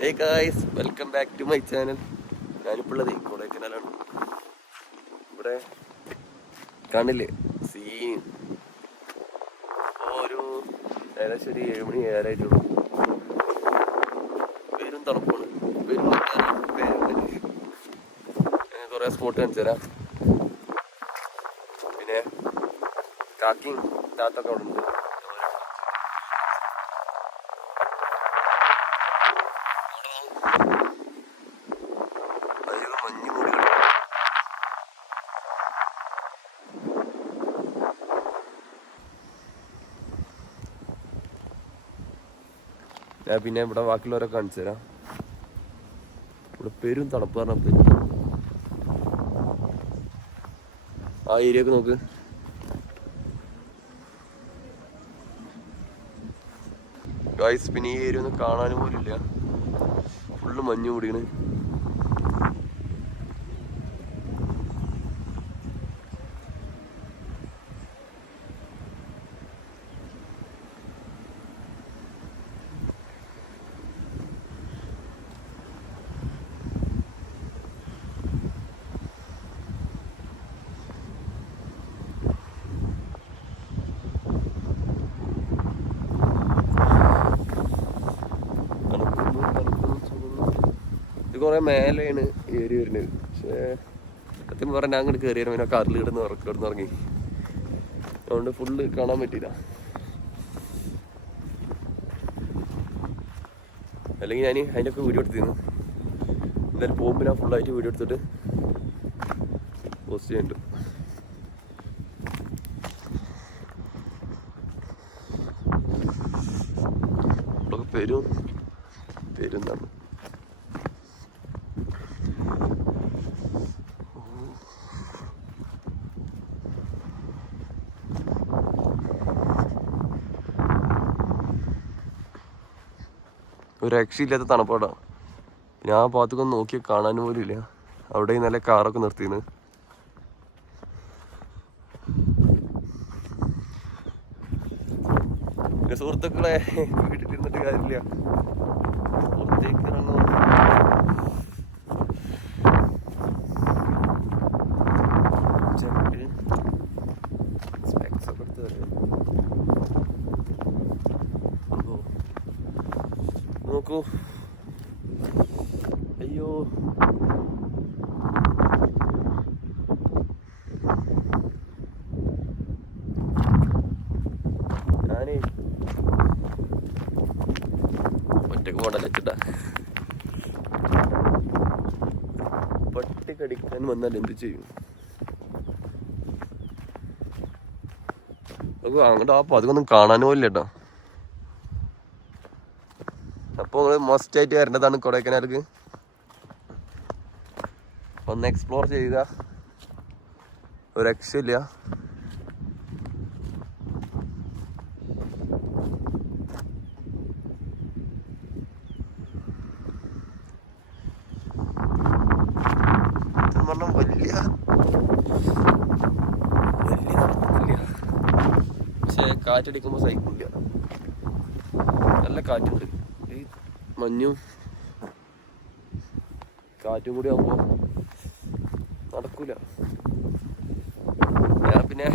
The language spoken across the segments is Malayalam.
Hey guys, welcome back to my channel. ഞാനിപ്പോൾ ഉള്ളത് കൊടൈക്കനാലാണ്. ഇവിടെ കാണില്ലേ സീൻ. ഒരു ഏകദേശം ഒരു 7 മണി 7:30 ആയിട്ടുള്ളൂ. പേരും തണുപ്പാണ്. കുറേ സ്പോട്ട് കാണിച്ചു തരാം. പിന്നെ കാക്കിയും താത്തൊക്കെ അവിടെ ഉണ്ട്. ഞാൻ പിന്നെ ഇവിടെ ബാക്കിയുള്ളവരൊക്കെ കാണിച്ചു തരാം. ഇവിടെ പേരും തണുപ്പ് പറഞ്ഞപ്പോൾ ആ ഏരിയയൊക്കെ നോക്ക്. ഗായ്സ്, പിന്നെ ഈ ഏരിയ ഒന്നും കാണാനും പോലും ഇല്ല. ഫുള്ള് മഞ്ഞ് കൂടിയാണ്. കുറെ മേലെയാണ് ഏരി വരുന്നത്. പക്ഷേ സത്യം പറഞ്ഞാൽ ഞാൻ അങ്ങോട്ട് കയറി വരുമ്പോൾ കാറിൽ കിടന്ന് ഇറങ്ങി. അതുകൊണ്ട് ഫുള്ള് കാണാൻ പറ്റിയില്ല. അല്ലെങ്കിൽ ഞാൻ അതിൻ്റെയൊക്കെ വീഡിയോ എടുത്തിരുന്നു. എന്തായാലും പോകുമ്പോൾ ഞാൻ ഫുള്ളായിട്ട് വീഡിയോ എടുത്തിട്ട് പോസ്റ്റ് ചെയ്യുന്നുണ്ട്. പെരും പെരുന്നാണ്. ഒരു രക്ഷയില്ലാത്ത തണുപ്പാടാ. പിന്നെ ആ ഭാഗത്തൊക്കെ നോക്കി കാണാനും പോലും ഇല്ല. അവിടെ നല്ല കാറൊക്കെ നിർത്തിന്ന്. പിന്നെ സുഹൃത്തുക്കളെ, വീട്ടിലിരുന്നിട്ട് കാര്യമില്ല, പുറത്തേക്ക് ഇറങ്ങും. സ്പെക്സൊക്കെ എടുത്ത് തരാം. നോക്കൂ, അയ്യോ ഞാനേ ഒറ്റക്ക് പോകണ്ടല്ലോ വെച്ചിട്ടാ. പട്ടി കടിക്കാൻ വന്നാൽ എന്ത് ചെയ്യും? അങ്ങോട്ട് ആ പതുക്കൊന്നും കാണാനും പോലില്ല കേട്ടോ. അപ്പോൾ നിങ്ങൾ മസ്റ്റായിട്ട് വരേണ്ടതാണ് കൊടൈക്കനാലിക്ക്. ഒന്ന് എക്സ്പ്ലോർ ചെയ്യുക, ഒരു രക്ഷയില്ല. പറഞ്ഞാൽ വലിയ നടക്കുന്നില്ല, പക്ഷേ കാറ്റടിക്കുമ്പോൾ സഹിക്കില്ല. നല്ല കാറ്റുണ്ട്. ഈ മഞ്ഞും കാറ്റും കൂടി ആകുമ്പോൾ നടക്കൂല. ഞാൻ പിന്നെ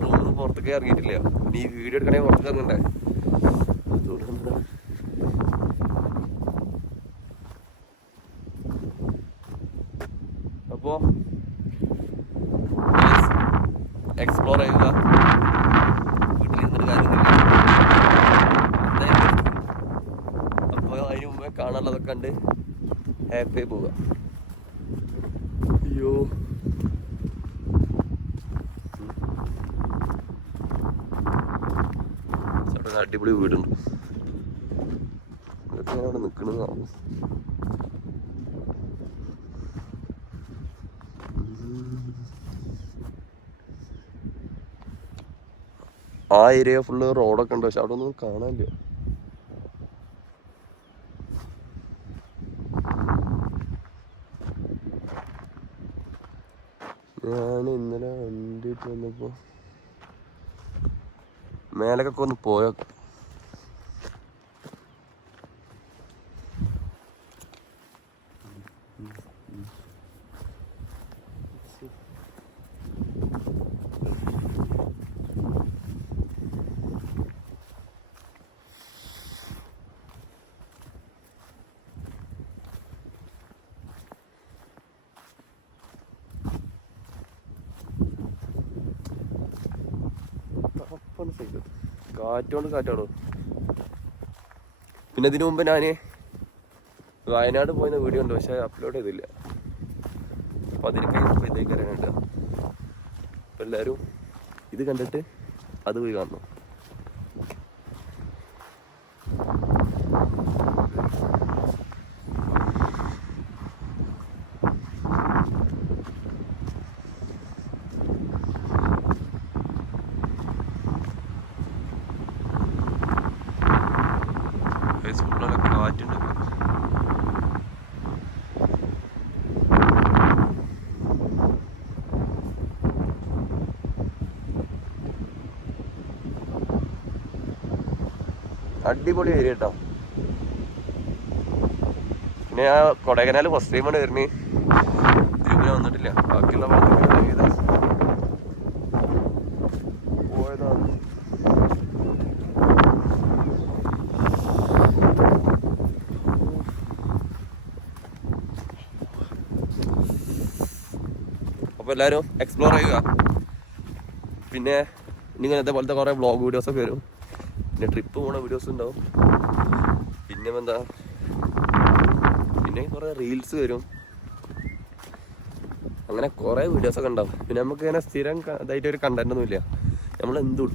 റൂമിൽ പുറത്തേക്ക് ഇറങ്ങിയിട്ടില്ല. ഇനി ഈ വീഡിയോ എടുക്കണേ പുറത്തേക്ക് ഇറങ്ങണ്ടേ. അപ്പോൾ എക്സ്പ്ലോർ ചെയ്യുക, വീട്ടിലിരുന്നിട്ട് കാര്യമൊന്നുമില്ല. അപ്പോൾ അതിന് മുമ്പേ കാണാനുള്ളതൊക്കെ കണ്ട് ഹാപ്പി പോവുക. അയ്യോ, ചേട്ടാ അടിപൊളി വീടുണ്ട്. ഇതൊക്കെ ഞാൻ അവിടെ നിൽക്കണതാണ്. ആ ഏരിയ ഫുള്ള് റോഡൊക്കെ ഉണ്ട്, പക്ഷെ അവിടെ ഒന്നും കാണാനില്ല. ഞാൻ ഇന്നലെ വണ്ടിയിട്ട് വന്നപ്പോൾ മേലക്കൊക്കെ ഒന്ന് പോയോ. പറഞ്ഞ സൈസ് കാറ്റാണോ. പിന്നെ ഇതിനു മുമ്പ് ഞാൻ വയനാട് പോയിരുന്ന വീഡിയോ ഉണ്ട്, പക്ഷെ അപ്ലോഡ് ചെയ്തില്ല. അപ്പോൾ അതിനൊക്കെ ഇതേക്ക് അറിയാനുണ്ട്. അപ്പം എല്ലാവരും ഇത് കണ്ടിട്ട് അത് പോയി കാണണം. ഫേസ്ബുക്കിലൊക്കെ കാറ്റുണ്ട്. അടിപൊളി ഏരിയ കേട്ടോ. പിന്നെ ആ കൊടൈക്കനാൽ ഫസ്റ്റ് ടൈമാണ് വരുന്നത്. തിരുപ്പതി വന്നിട്ടില്ല. ബാക്കിയുള്ള പോയതാണ്. അപ്പോൾ എല്ലാവരും എക്സ്പ്ലോർ ചെയ്യുക. പിന്നെ ഇങ്ങനെ പോലത്തെ കുറേ വ്ളോഗ് വീഡിയോസൊക്കെ വരും. പിന്നെ ട്രിപ്പ് പോണ വീഡിയോസ് ഉണ്ടാവും. പിന്നെ എന്താ, പിന്നെ കുറേ റീൽസ് വരും. അങ്ങനെ കുറേ വീഡിയോസൊക്കെ ഉണ്ടാവും. പിന്നെ നമുക്ക് ഇങ്ങനെ സ്ഥിരം ഇതായിട്ട് ഒരു കണ്ടന്റ് ഒന്നും ഇല്ല. നമ്മൾ എന്തും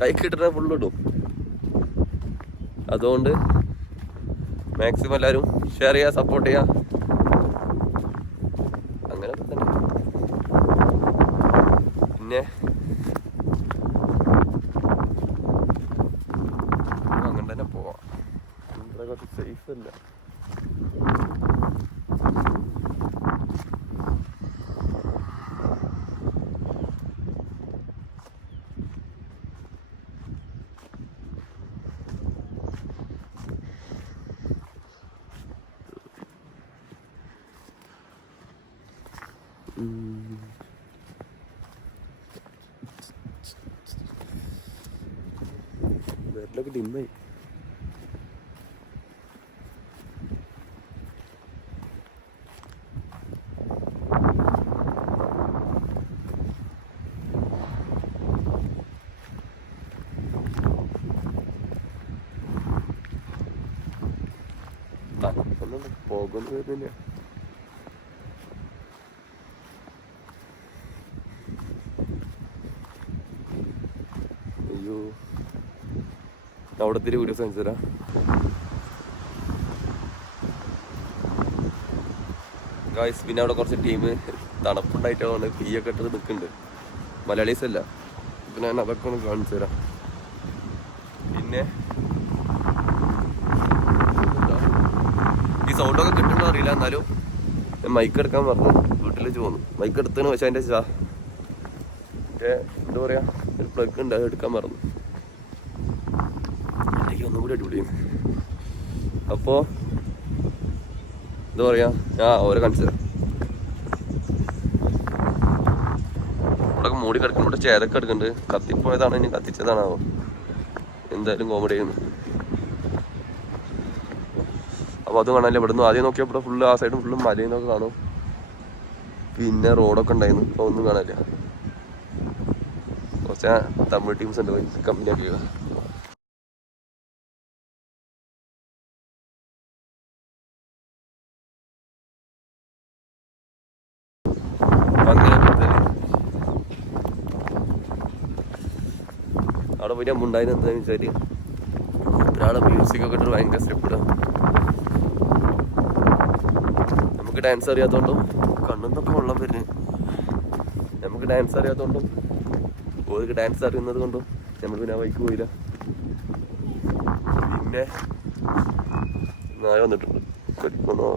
കൈ കിട്ടുന്ന ഫുള്ളിടും. അതുകൊണ്ട് മാക്സിമം എല്ലാവരും ഷെയർ ചെയ്യുക, സപ്പോർട്ട് ചെയ്യുക. അങ്ങനെയൊക്കെ തന്നെ. പിന്നെ അങ്ങനെ തന്നെ പോവാം. കുറച്ച് സേഫ് അല്ല. വെള്ളമൊക്കെ ഡിമ്മായി. തണുപ്പൊന്നും പോകുന്നു വരുന്നില്ല. അയ്യോ, അവിടത്തെ വീഡിയോസ് കാണിച്ചു തരാം. ഗായ്സ്, പിന്നെ അവിടെ കുറച്ച് ടീം തണുപ്പുണ്ടായിട്ടാണ് തീയൊക്കെ ഇട്ടത് നിൽക്കുന്നുണ്ട്. മലയാളീസ് അല്ല. പിന്നെ ഞാൻ അതൊക്കെ ഒന്ന് കാണിച്ചു തരാം. പിന്നെ ഈ സൗണ്ടൊക്കെ കിട്ടുന്നോ അറിയില്ല. എന്നാലും ഞാൻ മൈക്ക് എടുക്കാൻ പറഞ്ഞു. വീട്ടിൽ വെച്ച് പോന്നു. മൈക്ക് എടുത്തതിന് പക്ഷേ അതിൻ്റെ എന്താ പറയുക, ഒരു പ്ലഗ് ഉണ്ട്, അത് എടുക്കാൻ മറന്നു. എനിക്ക് ഒന്നും കൂടി അടിപൊളിയും. അപ്പോൾ എന്താ പറയുക, ഞാൻ ഓരോ കാണിച്ചു തരാം. ഇവിടെ മൂടി കിടക്കുമ്പോൾ ഇവിടെ ചേതൊക്കെ എടുക്കുന്നുണ്ട്. കത്തിപ്പോയതാണോ ഇനി കത്തിച്ചതാണാവോ? എന്തായാലും കോമഡി ചെയ്യുന്നു. അപ്പോൾ അത് കാണാനില്ല. ഇവിടെ നിന്ന് ആദ്യം നോക്കിയപ്പോൾ ഇവിടെ ഫുള്ള് ആ സൈഡും ഫുള്ളും മലയിൽ നിന്നൊക്കെ കാണും. പിന്നെ റോഡൊക്കെ ഉണ്ടായിരുന്നു. ഇപ്പോൾ ഒന്നും കാണാനില്ല. കുറച്ച് തമിഴ് ടീംസ് ഉണ്ട്, കമ്പനിയാക്കുക. അവിടെ പോയി ഉണ്ടായിരുന്നു. എന്താണെന്ന് വെച്ചാൽ ഒരാളെ മ്യൂസിക്കൊക്കെ ഇട്ട് ഭയങ്കര സ്റ്റെപ്പിടുക. നമുക്ക് ഡാൻസ് അറിയാത്തതുകൊണ്ടും കണ്ണൊന്നൊക്കെ വെള്ളം വരുന്നത്. നമുക്ക് ഡാൻസ് അറിയാത്തതുകൊണ്ടും ഓർക്ക് ഡാൻസ് അറിയുന്നത് കൊണ്ടും നമ്മൾ പിന്നെ ആ വൈക്ക് പോയില്ല. പിന്നെ നായ വന്നിട്ടുണ്ട്. കടിക്കണോ?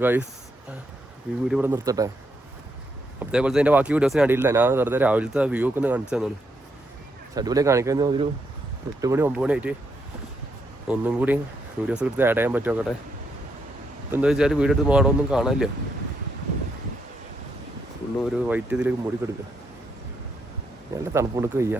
ഗൈസ്, ഈ വീഡിയോ ഇവിടെ നിർത്തട്ടെ. അതേപോലത്തെ അതിൻ്റെ ബാക്കി വീഡിയോസിന് അടിയില്ല. ഞാൻ വെറുതെ രാവിലത്തെ വ്യൂ ഒക്കെ ഒന്ന് കാണിച്ചു തന്നോളൂ. അടിപൊളി കാണിക്കാൻ ഒരു 8 മണി 9 മണി ആയിട്ട് ഒന്നും കൂടി വീഡിയോസ് എടുത്ത് ആഡ് ചെയ്യാൻ പറ്റുമോട്ടെ. ഇപ്പം എന്താ വെച്ചാൽ വീഡിയോ എടുത്ത് മോഡൊന്നും കാണാനില്ല. ഫുള്ളും ഒരു വൈറ്റ് ഇതിലേക്ക് മൂടി കൊടുക്കുക. നല്ല തണുപ്പുണ്ടൊക്കെ വയ്യ.